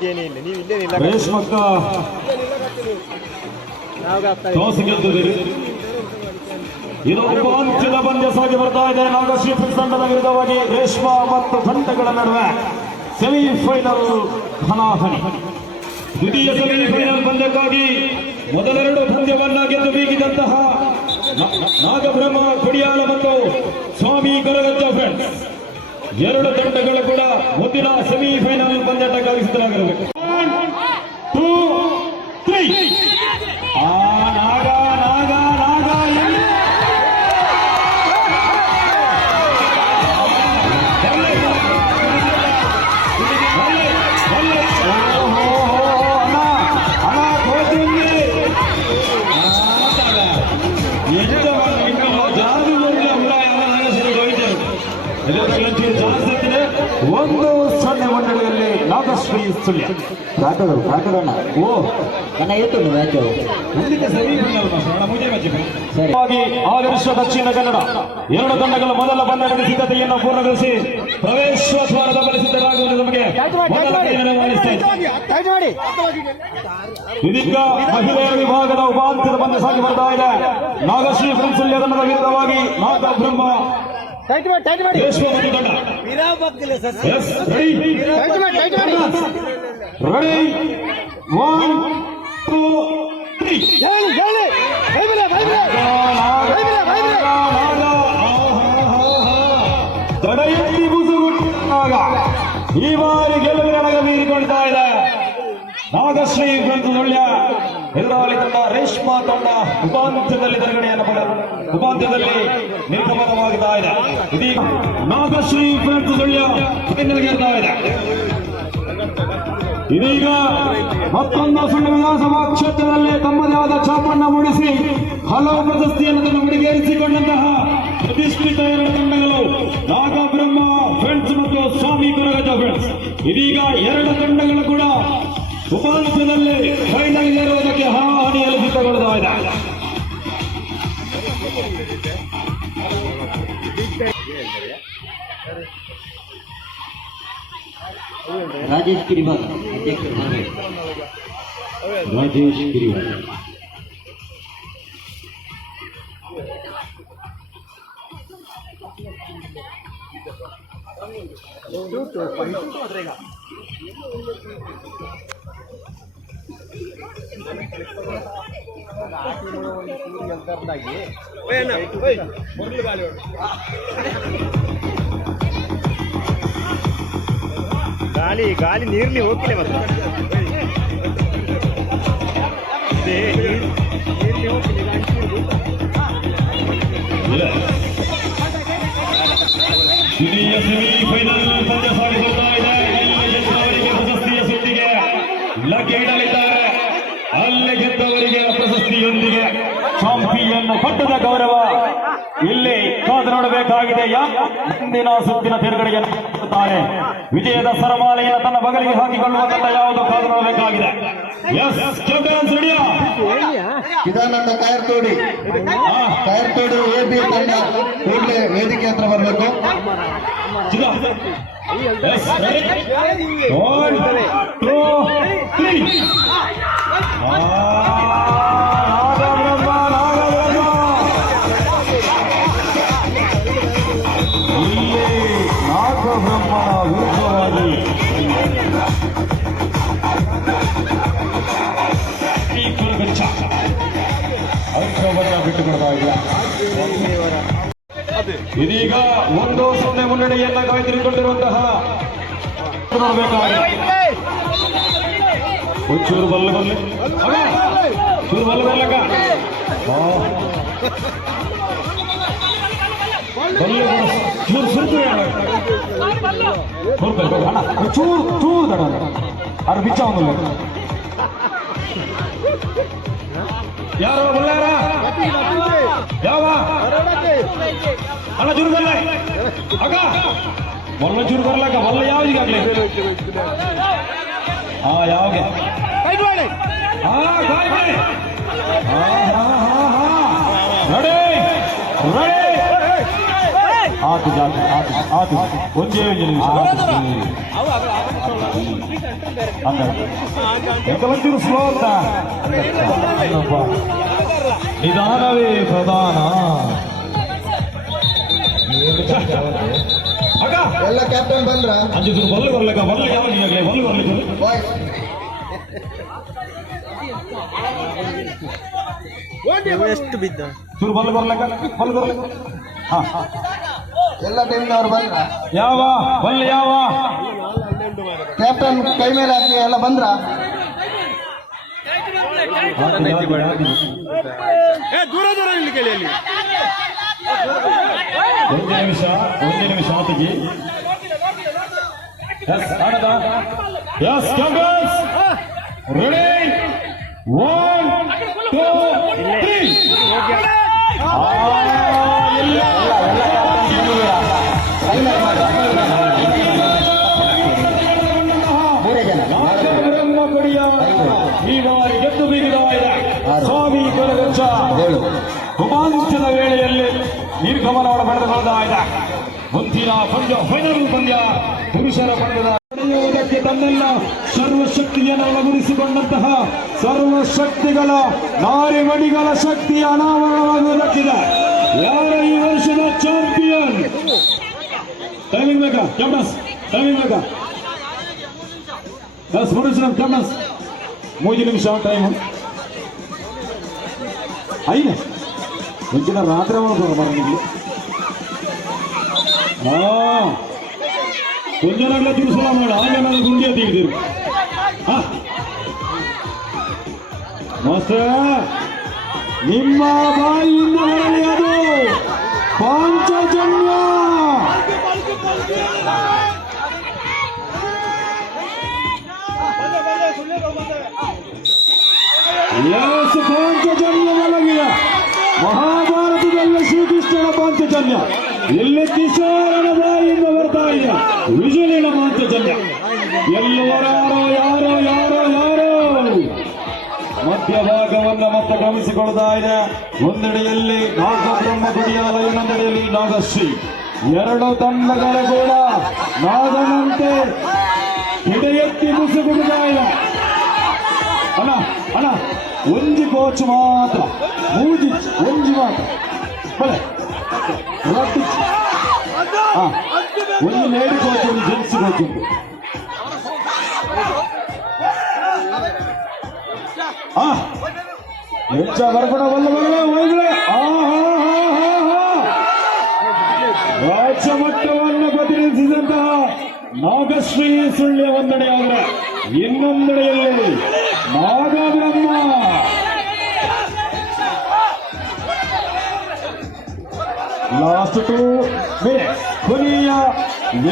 ಅದೇನಿಲ್ಲ ನೀವು ಇಲ್ಲೇ ಇಲ್ಲ ಟಾಸ್ ಗೆದ್ದಿದ್ದೀರಿ ಇದು ಅಂಚಿನ ಪಂದ್ಯ ಸಾಗಿ ಬರ್ತಾ ಇದೆ. ನಾಗಶ್ರೀ ತಂಡದ ವಿರುದ್ಧವಾಗಿ ರೇಷ್ಮಾ ಮತ್ತು ತಂಡಗಳ ನಡುವೆ ಸೆಮಿಫೈನಲ್ ಹಣಾಹಣಿ. ದ್ವಿತೀಯ ಸೆಮಿಫೈನಲ್ ಪಂದ್ಯಕ್ಕಾಗಿ ಮೊದಲೆರಡು ಪಂದ್ಯವನ್ನ ಗೆದ್ದು ಬೀಗಿದಂತಹ ನಾಗಬ್ರಹ್ಮ ಕೊಡಿಯಾಲ ಮತ್ತು ಸ್ವಾಮಿ ಗರಗಜ್ಜ ಫ್ರೆಂಡ್ಸ್ ಎರಡು ತಂಡಗಳು ಕೂಡ ಮುಂದಿನ ಸೆಮಿಫೈನಲ್ ಪಂದ್ಯಾಟಕ್ಕಾಗಿ ಸಿದ್ಧರಾಗಿರಬೇಕು ನಾಗಶ್ರೀ ಓ ಮ್ಯಾಚ್ ಖಂಡಿತ ಸರಿ ಇಲ್ಲ ಅಲ್ಲ, ಮುಜೆ ಮೆಚ್ಚಿ. ಸರಿ. ದಕ್ಷಿಣ ಕನ್ನಡ ಎರಡು ತಂಡಗಳ ಮೊದಲ ಪಂದ್ಯದ ಸಿದ್ಧತೆಯನ್ನು ಪೂರ್ಣಗೊಳಿಸಿ ಪ್ರವೇಶೋದ್ವಾರದ ಬಳಿ. ಇದೀಗ ವಿಭಾಗದ ಉಪಾಂತ್ಯದ ಬಂದ ಸಾಗಿ ಬರ್ತಾ ಇದೆ ನಾಗಶ್ರೀ ಫ್ರೆಂಡ್ಸ್ ತಂಡದ ವಿರುದ್ಧವಾಗಿ ನಾಗ ಬ್ರಹ್ಮ ಟೈಟ್ ಮಾಡಿ ಟೈಟ್ ಮಾಡಿ. ರೇಷ್ಮೆ ಮತ್ತು ತಂಡ ವಿರಾ ಸರ್ ಟೈಟ್ ಮಾಡಿ ಟೈಟ್ ಮಾಡಿ. ರೆಡಿ ಒನ್ ಟೂ ತ್ರೀ ಹೇಳಿ ಹೇಳಿ. ಬೈಬಿಲೆ ಬೈಬಿಲೆ. ತಡೆಯಲ್ಲಿ ಬುಸುಗುಟ್ಟಾಗ ಈ ಬಾರಿ ಗೆಲುವಿನ ನಗ ಮೀರಿಕೊಳ್ತಾ ಇದೆ. ನಾಗಶ್ರೀ ಗ್ರಂಥದೊಳ್ಳ ಎದುರಾಳಿ ತಂಡ ರೇಷ್ಮಾ ತಂಡ ಉಪಾಂತ್ಯದಲ್ಲಿ ತರಗಡೆಯನ್ನು ಉಪಾಂತ್ಯದಲ್ಲಿ ಇದೆ ಇದೀಗ ನಾಗಶ್ರೀ ಏರ್ತಾ ಇದೆ ಇದೀಗ ಮತ್ತೊಂದು ಸುಳ್ಳು ವಿಧಾನಸಭಾ ಕ್ಷೇತ್ರದಲ್ಲಿ ತಮ್ಮದೇ ಆದ ಮೂಡಿಸಿ ಹಲವು ಪ್ರಶಸ್ತಿಯನ್ನು ತನ್ನ ಮುಡಿಗೇರಿಸಿಕೊಂಡಂತಹ ಪ್ರತಿಷ್ಠಿತ ಎರಡು ತಂಡಗಳು ನಾಗಬ್ರಹ್ಮ ಫ್ರೆಂಡ್ಸ್ ಮತ್ತು ಸ್ವಾಮಿ ಗುರುಗಜ ಫ್ರೆಂಡ್ಸ್ ಇದೀಗ ಎರಡು ತಂಡಗಳು ಕೂಡ ಉಪಾಂತ್ಯದಲ್ಲಿ ಫೈನಲ್ ಇರುವುದಕ್ಕೆ ಹಾನಿಯಲ್ಲಿ ಸಿದ್ಧಗೊಳ್ಳುತ್ತಾ राजेश किरीवाल अध्यक्ष ठाणे राजेश किरीवाल వెళ్తారు మురళి బాలేవాడు ಗಾಳಿ ಗಾಳಿ ನೀರ್ಲಿ ಹೋಗ್ತಿಲ್ಲ ಮತ್ತೆ ಇದೇ ನೀರ್- ನೀರ್ಲಿ ಹೋಗ್ತಿಲ್ಲ, ಗಾಳಿ ಹಿರಿಯ ಸೆಮಿಫೈನಲ್ ಪಂದ್ಯ ಸಾಗಿಸುತ್ತಾ ಇದೆ. ಗೆದ್ದವರಿಗೆ ಪ್ರಶಸ್ತಿಯ ಸುತ್ತಿಗೆ? ಲಗ್ಗೆ ಇಡಲಿದ್ದಾರೆ ಅಲ್ಲಿ ಗೆದ್ದವರಿಗೆ ಪ್ರಶಸ್ತಿಯೊಂದಿಗೆ ಚಾಂಪಿಯನ್ ಪಟ್ಟದ ಗೌರವ. ಇಲ್ಲಿ ಕಾದು ನೋಡಬೇಕಾಗಿದೆ. ಯಾ, ಮುಂದಿನ ಸುತ್ತಿನ ತಿರುಗಡೆಯನ್ನು ಮಾಡುತ್ತಾರೆ ವಿಜಯದ ಸರಮಾಲೆಯನ್ನು ತನ್ನ ಬಗಲಿಗೆ ಹಾಕಿಕೊಳ್ಳುವ ತಂಡ ಯಾವುದು ಕಾದು ನೋಡಬೇಕಾಗಿದೆ ಎಸ್ ಚಾಂಪಿಯನ್ಸ್ ರೆಡಿಯಾ ಚಿದಾನಂದ ಕಾಯರ್ತೋಡಿ ತೋಡಿ. ಎ ಬಿ ತಂಡ ಕೂಡಲೇ ವೇದಿಕೆ ಹತ್ರ ಬರಬೇಕು. ಎಸ್ ಒನ್ ಟೂ ತ್ರೀ ಮುನ್ನಡೆಯನ್ನ ಕಾಯ್ದಿರಿಕೊಂಡಿರುವಂತಹ ನೋಡಬೇಕಾಗಿದೆ ಒಂಚೂರು ಬಲ್ಲ ಬಲ್ಲೆ ಚೂರು ಬಲ್ಲ ಬರ್ಲಕ್ಕ ಆ. ಬಲ್ಲೆ ಬಲ್ಲ. ಚೂರು ಸುರ್ತು ಚೂರು ಚೂರು ದಡ ಅದ್ರ ಬಿಚ್ಚ ಒಂದು ಯಾರು ಬಲ್ಲಾರ? ಯಾವ ಅಲ್ಲ ಚೂರು ಬರ್ಲ ಅಕ್ಕ ಬಲ್ಲ ಚೂರು ಬರ್ಲಕ್ಕ ಬಲ್ಲ ಯಾವ ಈಗಾಗಲೇ ಹಾ ಯಾವಾಗ ಹಾ ಕಾಯ್ದೆ ಹಾ ಹಾ ಹಾ ಹಾ ರೆಡಿ ರೆಡಿ ಆತು ಜಾತಿ ಆತು ಆತು ಒಂದೇ ಒಂದು ನಿಮಿಷ ಅಂದ ಎಂತ ಒಂಚೂರು ಸ್ಲೋ ಅಂತ ಅಲ್ಲಪ್ಪ. ನಿಧಾನವೇ ಪ್ರಧಾನ ಅಕ್ಕ ಎಲ್ಲ ಕ್ಯಾಪ್ಟನ್ ಬಂದ್ರ? ಅಂಜಿದ್ರು ಬಲ್ಲು ಬರ್ಲಿಕ್ಕ ಬಲ್ಲು ಯಾವ ನೀವಾಗಲೇ ಬಲ್ಲು ಬರ್ಲಿಕ್ಕೆ ಬಾಯ್ ಎಷ್ಟು ಬಿದ್ದ? ಚೂರು ಬಲ್ಲು ಬರ್ಲಿಕ್ಕ? ಬಲ್ಲು ಬರ್ಲಿಕ್ಕ? ಹಾ ಹಾ. ಎಲ್ಲ ಟೀಮ್ನವ್ರು ಬಂದ್ರ? ಯಾವ? ಬಲ್ಲು ಯಾವ? ಕ್ಯಾಪ್ಟನ್ ಕೈ ಮೇಲೆ ಹಾಕಿ ಎಲ್ಲ ಬಂದ್ರ? ದೂರ ದೂರ ಇಲ್ಲಿ ಕೇಳಿ ಅಲ್ಲಿ. ಒಂದು ನಿಮಿಷ ಒಂದು ನಿಮಿಷ ಆತಗಿ ಎಸ್ ಆಡದ ಎಸ್ ಕ್ಯಾಮ್ರಾಸ್ ರೆಡಿ ಫೈನಲ್ ಪಂದ್ಯ ಪುರುಷರ ಪಂದ್ಯದ ಪಡೆಯುವುದಕ್ಕೆ ತನ್ನೆಲ್ಲ ಸರ್ವಶಕ್ತಿಯನ್ನು ಅಳವಡಿಸಿಕೊಂಡಂತಹ ಸರ್ವಶಕ್ತಿಗಳ ಶಕ್ತಿ ಶಕ್ತಿಯ ಅನಾವರಣವಾಗುವುದಕ್ಕಿದೆ. ಯಾರ ಈ ವರ್ಷದ ಚಾಂಪಿಯನ್? ಟೈಮಿಂಗ್ ಬೇಕಾ ಕ್ಯಾಮ್ರಸ್ ಟೈಮಿಂಗ್ ಬೇಕಾ ಎಸ್ ಕೆಮ್ಮಸ್ ಕ್ಯಾಮ್ರಸ್ ಮೂರು ನಿಮಿಷ ಟೈಮ್ ಐದು. ಮುಂಚಿನ ರಾತ್ರಿ ಮಾಡ್ಬೋದು ಮರನಿಗೆ ಹಾ. ಕೊಂಜನಾಗ್ಲೇ ತಿರುಸಲ ಮಾಡ. ಆಂಜನ ಗುಂಡಿಯ ತೆಗೆದಿರು. ಮಾಸ್ಟರ್, ನಿಮ್ಮ ಬಾಯಿಯಿಂದ ಬರಲಿ ಅದು. ಪಾಂಚಜನ್ಯ. ಪಾಂಚಜನ್ಯ ಮಹಾಭಾರತದಲ್ಲಿ ಶ್ರೀಕೃಷ್ಣನ ಪಾಂಚಜನ್ಯ. ಇಲ್ಲಿ ಕಿಶೋರನ ಬಾಯಿಂದ ಬರ್ತಾ ಇದೆ. ವಿಜುಲಿನ ಜನ ಎಲ್ಲವರಾರೋ ಯಾರೋ ಯಾರೋ ಯಾರೋ. ಮಧ್ಯಭಾಗವನ್ನು ಮತ್ತೆ ಗಮನಿಸಿಕೊಳ್ತಾ ಇದೆ. ಒಂದೆಡೆಯಲ್ಲಿ ನಾಗಬ್ರಹ್ಮ ಗುಡಿಯಾಲ ಇನ್ನೊಂದೆಡೆಯಲ್ಲಿ ನಾಗಶ್ರೀ. ಎರಡು ತಂಡಗಳ ಕೂಡ ನಾಗನಂತೆ ಹಿಡಿಯೆತ್ತಿ ಮುಸುಗುಡ್ತಾ ಇದೆ. ಅಣ್ಣ ಅಣ್ಣ, ಒಂಜಿ ಕೋಚ್ ಮಾತ್ರ. ಮೂಜಿ, ಒಂಜಿ ಮಾತ್ರ. ಬಲೆ ಹಾ ಒಂದು ಲೇಡಿ ಕೋಚ್ ಒಂದು ಜೆಂಟ್ಸ್ ಕೋಚ್ ಉಂಟು ಹೆಚ್ಚ ಬರ್ಬೇಡ ಬಲ್ಲ ಬಲ್ಲ ಆ ಹಾ ಹಾ ಹಾ ಹಾ ರಾಜ್ಯ ಮಟ್ಟವನ್ನು ಪ್ರತಿನಿಧಿಸಿದಂತಹ ನಾಗಶ್ರೀ ಸುಳ್ಯ ಒಂದೆಡೆಯಾದರೆ ಇನ್ನೊಂದೆಡೆಯಲ್ಲಿ ನಾಗಬ್ರಹ್ಮ ಲಾಸ್ಟ್ ಟು ಮಿನಿಟ್ಸ್ ಕೊನೆಯ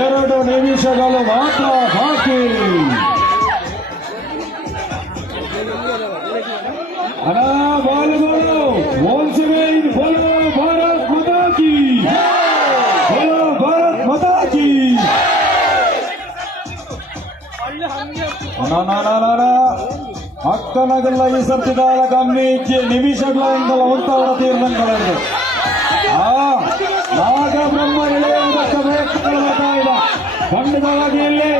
ಎರಡು ನಿಮಿಷಗಳು ಮಾತ್ರ ಬಾಕಿ. ಹಣ ಬಾಲುಗಳು ಮೋನ್ಸವೇನ್ ಬೋಲೋ ಭಾರತ್ ಮಾತಾ ಕಿ ಬೋಲೋ ಭಾರತ್ ಮಾತಾ ಕಿ ಅಕ್ಕನಗಲ್ಲ ಈ ಸರ್ತಿದಾಳ ಕಮ್ಮಿಗೆ ನಿಮಿಷಗಳಿಂದಲ ಉಂಟಾದ ತೀರ್ಮಾನಗಳಿದೆ ಆ ನಾಗಬ್ರಹ್ಮ ಎಳೆಯುವುದಕ್ಕೆ ಪ್ರಯತ್ನಗಳು ಬರ್ತಾ ಇದೆ ಖಂಡಿತ ಬಗೆಯಲ್ಲಿ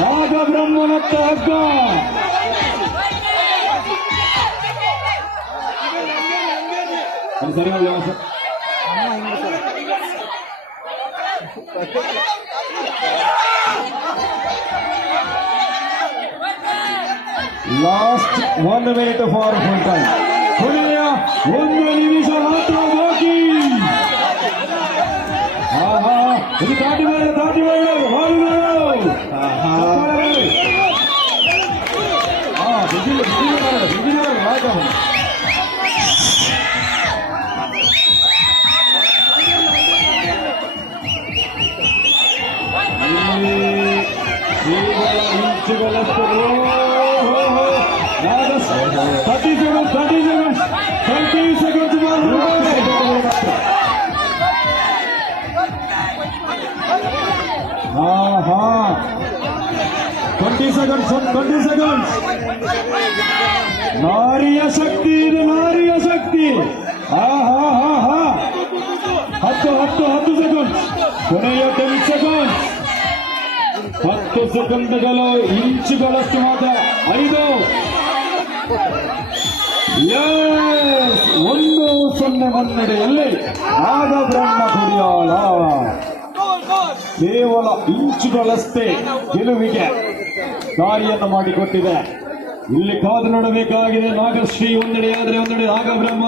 ನಾಗಬ್ರಹ್ಮನತ್ತ ಹಗ್ಗ ಅದು ಸರಿ ಹೋಗಿ ಅವಶ್ಯ ಲಾಸ್ಟ್ ಒಂದು ಮಿನಿಟ್ ಫಾರ್ ಫುಲ್ ಟೈಮ್ ಕೊನೆಯ ಒಂದು ನಿಮಿಷ ಮಾತ್ರ ಬಾಕಿ ಆಹಾ, ಹಾ ಹಾ. ಟ್ವೆಂಟಿ ಸೆಕೆಂಡ್ಸ್ ಟ್ವೆಂಟಿ ಸೆಕೆಂಡ್ಸ್ ನಾರಿಯ ಶಕ್ತಿ ಇದು, ನಾರಿಯ ಶಕ್ತಿ. ಹಾ ಹಾ ಹಾ ಹಾ. ಹತ್ತು ಹತ್ತು ಹತ್ತು ಸೆಕೆಂಡ್ಸ್ ಕೊನೆಯ ಟೆನ್ ಸೆಕೆಂಡ್ ಹತ್ತು ಸೆಕೆಂಡ್ಗಳು ಇಂಚುಗಳಷ್ಟು ಮಾತ್ರ. ಐದು! ಒಂದು ಸೊನ್ನೆ ಮುನ್ನಡೆಯಲ್ಲಿ ಆಗ ಬ್ರಹ್ಮ ಕುಡಿಯಾಲ ಕೇವಲ ಇಂಚುಗಳಷ್ಟೇ ಗೆಲುವಿಗೆ ದಾರಿಯನ್ನು ಮಾಡಿಕೊಟ್ಟಿದೆ. ಇಲ್ಲಿ ಕಾದು ನೋಡಬೇಕಾಗಿದೆ ನಾಗಶ್ರೀ ಒಂದೆಡೆಯಾದರೆ ಒಂದೆಡೆ ನಾಗಬ್ರಹ್ಮ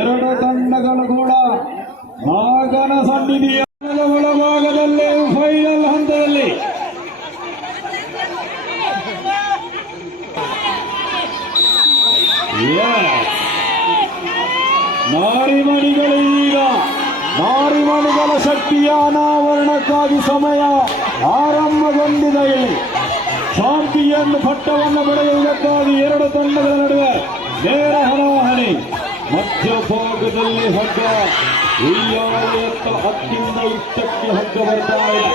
ಎರಡು ತಂಡಗಳು ಕೂಡ ನಾಗನ ಸನ್ನಿಧಿಯ ಒಳಭಾಗದಲ್ಲಿ ಫೈನಲ್ ಹಂತದಲ್ಲಿ. ನಾರಿಮಣಿಗಳು ಈಗ ನಾರಿಮಣಿಗಳ ಶಕ್ತಿಯ ಅನಾವರಣಕ್ಕಾಗಿ ಸಮಯ ಆರಂಭಗೊಂಡಿದೆ ಇಲ್ಲಿ. ಶಾಂತಿಯನ್ನು ಪಟ್ಟವನ್ನು ಪಡೆಯುವುದಕ್ಕಾಗಿ ಎರಡು ತಂಡಗಳ ನಡುವೆ ನೇರ ಹಣಾಹಣಿ ಮಧ್ಯಭಾಗದಲ್ಲಿ ಹಗ್ಗ. ಉಯ್ಯಾಲೆಯತ್ತ ಹತ್ತಿಂದ ಇಷ್ಟಕ್ಕೆ ಹಗ್ಗ ಬರ್ತಾ ಇದೆ.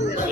Yeah.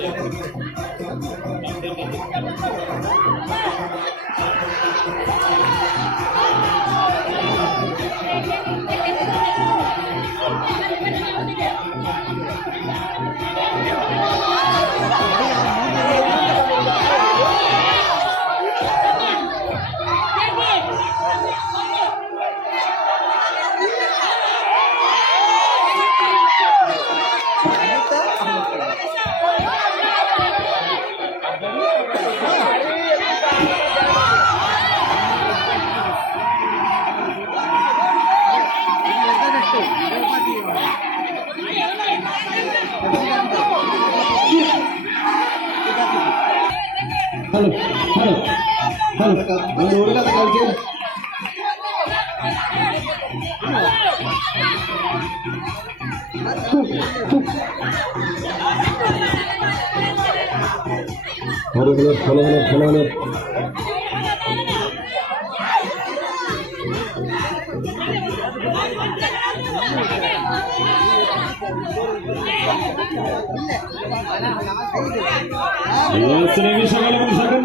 Kalabalık, kalabalık, kalabalık. Selamun aleyküm.